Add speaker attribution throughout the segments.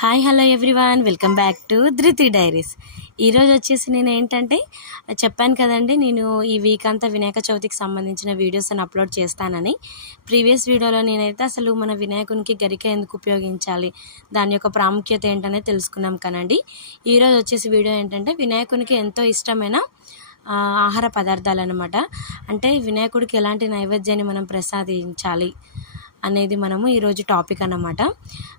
Speaker 1: Hi hello everyone. Welcome back to Dhruti diaries. ఈరోజు వచ్చేసి నేను ఏంటంటే చెప్పాను కదండి నేను ఈ వీక్ అంతా వినాయక చవితికి సంబంధించిన వీడియోస్ అని అప్లోడ్ చేస్తానని. ప్రీవియస్ వీడియోలో నేనైతే అసలు మన వినాయకునికి గరిక ఎందుకు ఉపయోగించాలి దాని యొక్క ప్రాముఖ్యత ఏంటనేది తెలుసుకున్నాం కనండి. ఈరోజు వచ్చేసి వీడియో ఏంటంటే వినాయకునికి ఎంతో ఇష్టమైన ఆహార పదార్థాలు అనమాట అంటే వినాయకుడికి ఎలాంటి నైవేద్యాన్ని మనం ప్రసాదించాలి అనేది మనము ఈరోజు టాపిక్ అన్నమాట.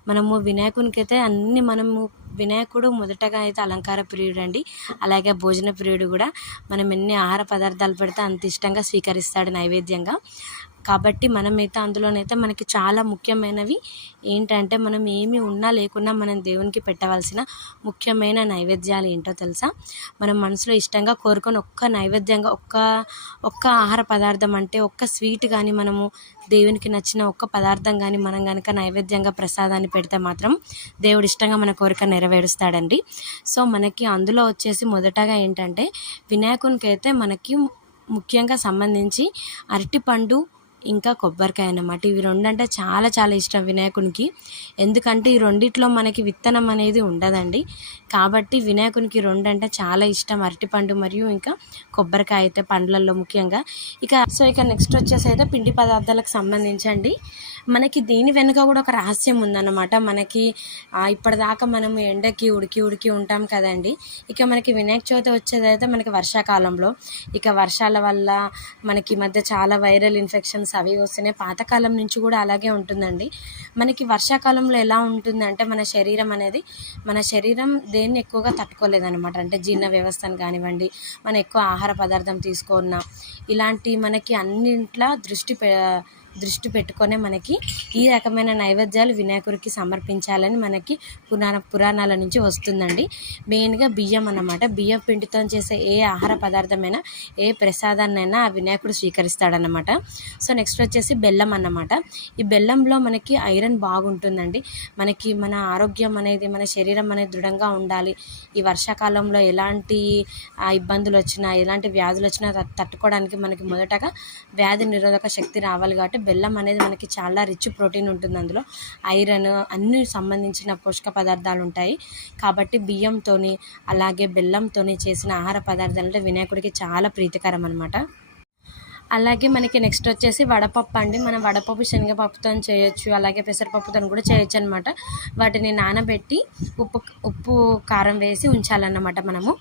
Speaker 1: మనము వినాయకునికి అయితే అన్ని మనము వినాయకుడు మొదటగా అయితే అలంకార ప్రియుడు అండి. అలాగే భోజన ప్రియుడు కూడా మనం ఎన్ని ఆహార పదార్థాలు పెడితే అంత ఇష్టంగా స్వీకరిస్తాడు నైవేద్యంగా. కాబట్టి మనమైతే అందులోనైతే మనకి చాలా ముఖ్యమైనవి ఏంటంటే మనం ఏమి ఉన్నా లేకున్నా మనం దేవునికి పెట్టవలసిన ముఖ్యమైన నైవేద్యాలు ఏంటో తెలుసా? మనం మనసులో ఇష్టంగా కోరుకొని ఒక్క నైవేద్యంగా ఒక్క ఒక్క ఆహార పదార్థం అంటే ఒక్క స్వీట్ కానీ మనము దేవునికి నచ్చిన ఒక్క పదార్థం కానీ మనం కనుక నైవేద్యంగా ప్రసాదాన్ని పెడితే మాత్రం దేవుడు ఇష్టంగా మన కోరిక నెరవేరుస్తాడండి. సో మనకి అందులో వచ్చేసి మొదటగా ఏంటంటే వినాయకునికి అయితే మనకి ముఖ్యంగా సంబంధించి అరటిపండు ఇంకా కొబ్బరికాయ అన్నమాట. ఇవి రెండు అంటే చాలా చాలా ఇష్టం వినాయకునికి. ఎందుకంటే ఈ రెండిట్లో మనకి విత్తనం అనేది ఉండదండి. కాబట్టి వినాయకునికి రెండు అంటే చాలా ఇష్టం. అరటిపండు మరియు ఇంకా కొబ్బరికాయ అయితే పండ్లలో ముఖ్యంగా. ఇక సో ఇక నెక్స్ట్ వచ్చేసి అయితే పిండి పదార్థాలకు సంబంధించండి. మనకి దీని వెనుక కూడా ఒక రహస్యం ఉందన్నమాట. మనకి ఇప్పటిదాకా మనం ఎండకి ఉడికి ఉడికి ఉంటాం కదండి. ఇక మనకి వినాయక చవితి వచ్చేదైతే మనకి వర్షాకాలంలో. ఇక వర్షాల వల్ల మనకి ఈ మధ్య చాలా వైరల్ ఇన్ఫెక్షన్స్ అవి వస్తున్నాయి పాతకాలం నుంచి కూడా అలాగే ఉంటుందండి. మనకి వర్షాకాలంలో ఎలా ఉంటుందంటే మన శరీరం అనేది మన శరీరం దేన్ని ఎక్కువగా తట్టుకోలేదన్నమాట. అంటే జీర్ణ వ్యవస్థను కానివ్వండి మనం ఎక్కువ ఆహార పదార్థం తీసుకున్న ఇలాంటి మనకి అన్నింట్లో దృష్టి పె దృష్టి పెట్టుకొనే మనకి ఈ రకమైన నైవేద్యాలు వినాయకుడికి సమర్పించాలని మనకి పురాణ పురాణాల నుంచి వస్తుందండి. మెయిన్గా బియ్యం అన్నమాట. బియ్యం పిండితో చేసే ఏ ఆహార పదార్థమైనా ఏ ప్రసాదాన్నైనా ఆ వినాయకుడు స్వీకరిస్తాడనమాట సో నెక్స్ట్ వచ్చేసి బెల్లం అన్నమాట. ఈ బెల్లంలో మనకి ఐరన్ బాగుంటుందండి. మనకి మన ఆరోగ్యం అనేది మన శరీరం అనేది దృఢంగా ఉండాలి. ఈ వర్షాకాలంలో ఎలాంటి ఇబ్బందులు వచ్చినా ఎలాంటి వ్యాధులు వచ్చినా తట్టుకోవడానికి మనకి మొదటగా వ్యాధి నిరోధక శక్తి రావాలి కాబట్టి బెల్లం అనేది మనకి చాలా రిచ్ ప్రోటీన్ ఉంటుంది అందులో. ఐరన్ అన్ని సంబంధించిన పోషక పదార్థాలు ఉంటాయి. కాబట్టి బియ్యంతోని అలాగే బెల్లంతోని చేసిన ఆహార పదార్థాలు అంటే వినాయకుడికి చాలా ప్రీతికరం అనమాట అలాగే మనకి నెక్స్ట్ వచ్చేసి వడపప్పు అండి. మనం వడపప్పు శనగపప్పుతో చేయొచ్చు అలాగే పెసరపప్పుతో కూడా చేయొచ్చు అనమాట వాటిని నానబెట్టి ఉప్పు ఉప్పు కారం వేసి ఉంచాలన్నమాట మనము.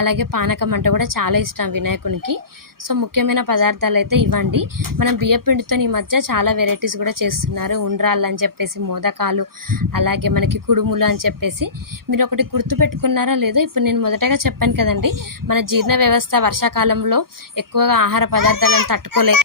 Speaker 1: అలాగే పానకం అంటే కూడా చాలా ఇష్టం వినాయకునికి. సో ముఖ్యమైన పదార్థాలు అయితే ఇవ్వండి. మనం బియ్య పిండితో ఈ మధ్య చాలా వెరైటీస్ కూడా చేస్తున్నారు. ఉండ్రాళ్ళు అని చెప్పేసి మోదకాలు అలాగే మనకి కుడుములు అని చెప్పేసి. మీరు ఒకటి గుర్తు పెట్టుకున్నారా లేదో? ఇప్పుడు నేను మొదటగా చెప్పాను కదండి. మన జీర్ణ వ్యవస్థ వర్షాకాలంలో ఎక్కువగా ఆహార పదార్థాలను తట్టుకోలే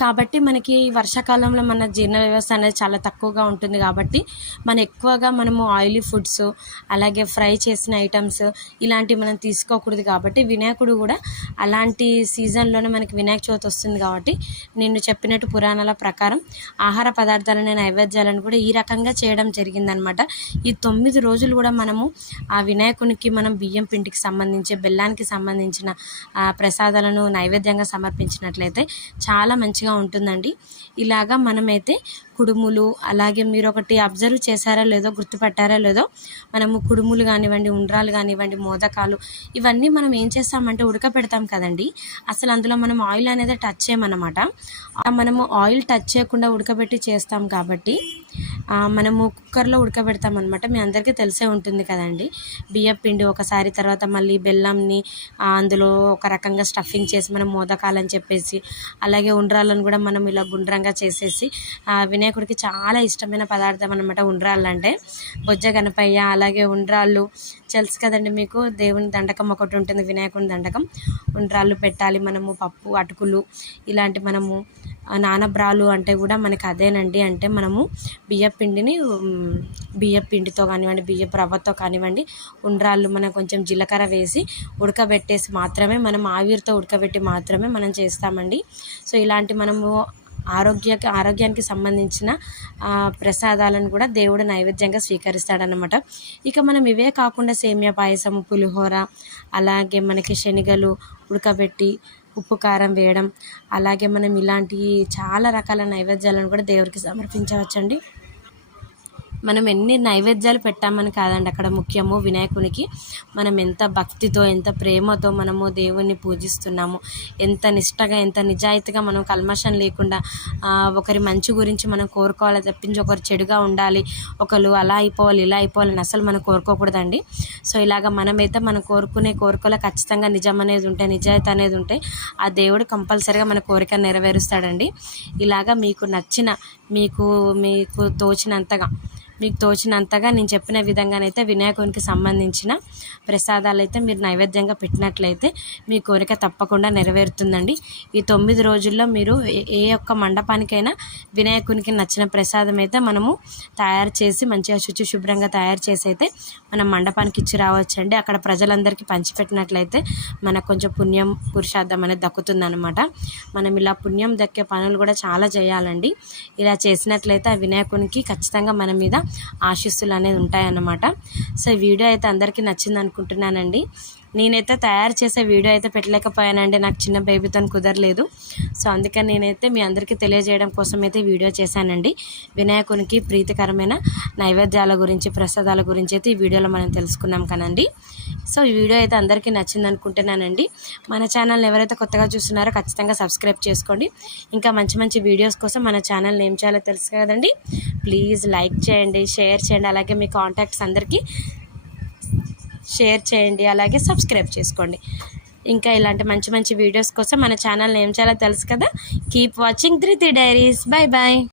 Speaker 1: కాబట్టి మనకి వర్షాకాలంలో మన జీర్ణ వ్యవస్థ అనేది చాలా తక్కువగా ఉంటుంది కాబట్టి మనం ఎక్కువగా మనము ఆయిలీ ఫుడ్స్ అలాగే ఫ్రై చేసిన ఐటమ్స్ ఇలాంటివి మనం తీసుకోకూడదు కాబట్టి వినాయకుడు కూడా అలాంటి సీజన్లోనే మనకి వినాయక చవితి వస్తుంది కాబట్టి నేను చెప్పినట్టు పురాణాల ప్రకారం ఆహార పదార్థాలని నైవేద్యాలను కూడా ఈ రకంగా చేయడం జరిగిందనమాట. ఈ తొమ్మిది రోజులు కూడా మనము ఆ వినాయకునికి మనం బియ్యం పిండికి సంబంధించి బెల్లానికి సంబంధించిన ప్రసాదాలను నైవేద్యంగా సమర్పించినట్లయితే చాలా మంచిగా ఉంటుందండి. ఇలాగా మనమైతే కుడుములు అలాగే మీరు ఒకటి అబ్జర్వ్ చేశారా లేదో గుర్తుపట్టారా లేదో మనము కుడుములు కానివ్వండి ఉండ్రాలు కానివ్వండి మోదకాలు ఇవన్నీ మనం ఏం చేస్తామంటే ఉడకపెడతాం కదండి. అసలు అందులో మనం ఆయిల్ అనేది టచ్ చేయమన్నమాట. మనము ఆయిల్ టచ్ చేయకుండా ఉడకబెట్టి చేస్తాం కాబట్టి మనము కుక్కర్లో ఉడకబెడతాం అనమాట మీ అందరికీ తెలిసే ఉంటుంది కదండి. బియ్యం పిండి ఒకసారి తర్వాత మళ్ళీ బెల్లంని అందులో ఒక రకంగా స్టఫింగ్ చేసి మనం మోదకాలని చెప్పేసి అలాగే ఉండ్రాలను కూడా మనం ఇలా గుండ్రంగా చేసేసి వినాయకుడికి చాలా ఇష్టమైన పదార్థం అనమాట ఉండ్రాళ్ళు అంటే. బొజ్జ గణపయ్య అలాగే ఉండ్రాళ్ళు. తెలుసు కదండి మీకు దేవుని దండకం ఒకటి ఉంటుంది వినాయకుని దండకం. ఉండ్రాళ్ళు పెట్టాలి మనము పప్పు అటుకులు ఇలాంటి మనము నానబ్రాలు అంటే కూడా మనకి అదేనండి. అంటే మనము బియ్య పిండిని బియ్య పిండితో కానివ్వండి బియ్యపు రవ్వతో కానివ్వండి ఉండ్రాళ్ళు మనం కొంచెం జీలకర్ర వేసి ఉడకబెట్టేసి మాత్రమే మనం ఆవిరితో ఉడకబెట్టి మాత్రమే మనం చేస్తామండి. సో ఇలాంటి మనము ఆరోగ్య ఆరోగ్యానికి సంబంధించిన ప్రసాదాలను కూడా దేవుడు నైవేద్యంగా స్వీకరిస్తాడనమాట ఇక మనం ఇవే కాకుండా సేమియా పాయసం పులిహోర అలాగే మనకి శనగలు ఉడకబెట్టి ఉప్పు కారం వేయడం అలాగే మనం ఇలాంటి చాలా రకాల నైవేద్యాలను కూడా దేవుడికి సమర్పించవచ్చండి. మనం ఎన్ని నైవేద్యాలు పెట్టామని కాదండి అక్కడ ముఖ్యము వినాయకునికి. మనం ఎంత భక్తితో ఎంత ప్రేమతో మనము దేవుణ్ణి పూజిస్తున్నాము. ఎంత నిష్టగా ఎంత నిజాయితీగా మనం కల్మషం లేకుండా ఒకరి మంచి గురించి మనం కోరుకోవాలి తప్పించి ఒకరు చెడుగా ఉండాలి ఒకరు అలా అయిపోవాలి ఇలా అయిపోవాలని అసలు మనం కోరుకోకూడదండి. సో ఇలాగ మనమైతే మనం కోరుకునే కోరికలో ఖచ్చితంగా నిజం అనేది ఉంటే నిజాయితీ అనేది ఉంటే ఆ దేవుడు కంపల్సరీగా మన కోరిక నెరవేరుస్తాడండి. ఇలాగా మీకు నచ్చిన మీకు మీకు తోచినంతగా మీకు తోచినంతగా నేను చెప్పిన విధంగానైతే వినాయకునికి సంబంధించిన ప్రసాదాలు అయితే మీరు నైవేద్యంగా పెట్టినట్లయితే మీ కోరిక తప్పకుండా నెరవేరుతుందండి. ఈ తొమ్మిది రోజుల్లో మీరు ఏ ఏ ఒక్క మండపానికైనా వినాయకునికి నచ్చిన ప్రసాదం అయితే మనము తయారు చేసి మంచిగా శుచి శుభ్రంగా తయారు చేసి అయితే మనం మండపానికి ఇచ్చి రావచ్చండి. అక్కడ ప్రజలందరికీ పంచిపెట్టినట్లయితే మనకు కొంచెం పుణ్యం పురుషార్థం అనేది దక్కుతుందనమాట మనం ఇలా పుణ్యం దక్కే పనులు కూడా చాలా చేయాలండి. ఇలా చేసినట్లయితే ఆ వినాయకునికి ఖచ్చితంగా మన మీద ఆశీస్సులు అనేది ఉంటాయన్నమాట. సో ఈ వీడియో అయితే అందరికీ నచ్చింది అనుకుంటున్నానండి నేనైతే తయారు చేసే వీడియో అయితే పెట్టలేకపోయానండి. నాకు చిన్న బేబీతో కుదరలేదు. సో అందుకని నేనైతే మీ అందరికీ తెలియజేయడం కోసం అయితే వీడియో చేశానండి. వినాయకునికి ప్రీతికరమైన నైవేద్యాల గురించి ప్రసాదాల గురించి అయితే ఈ వీడియోలో మనం తెలుసుకున్నాం కనండి సో ఈ వీడియో అయితే అందరికీ నచ్చింది అనుకుంటున్నానండి మన ఛానల్ ఎవరైతే కొత్తగా చూస్తున్నారో ఖచ్చితంగా సబ్స్క్రైబ్ చేసుకోండి. ఇంకా మంచి మంచి వీడియోస్ కోసం మన ఛానల్ ఏం చేయాలో తెలుసు కదండి. ప్లీజ్ లైక్ చేయండి షేర్ చేయండి. అలాగే మీ కాంటాక్ట్స్ అందరికీ షేర్ చేయండి అలాగే సబ్స్క్రైబ్ చేసుకోండి. ఇంకా ఇలాంటి మంచి మంచి వీడియోస్ కోసం మన ఛానల్ ఏం చేయాలో తెలుసు కదా? Keep watching three three diaries bye bye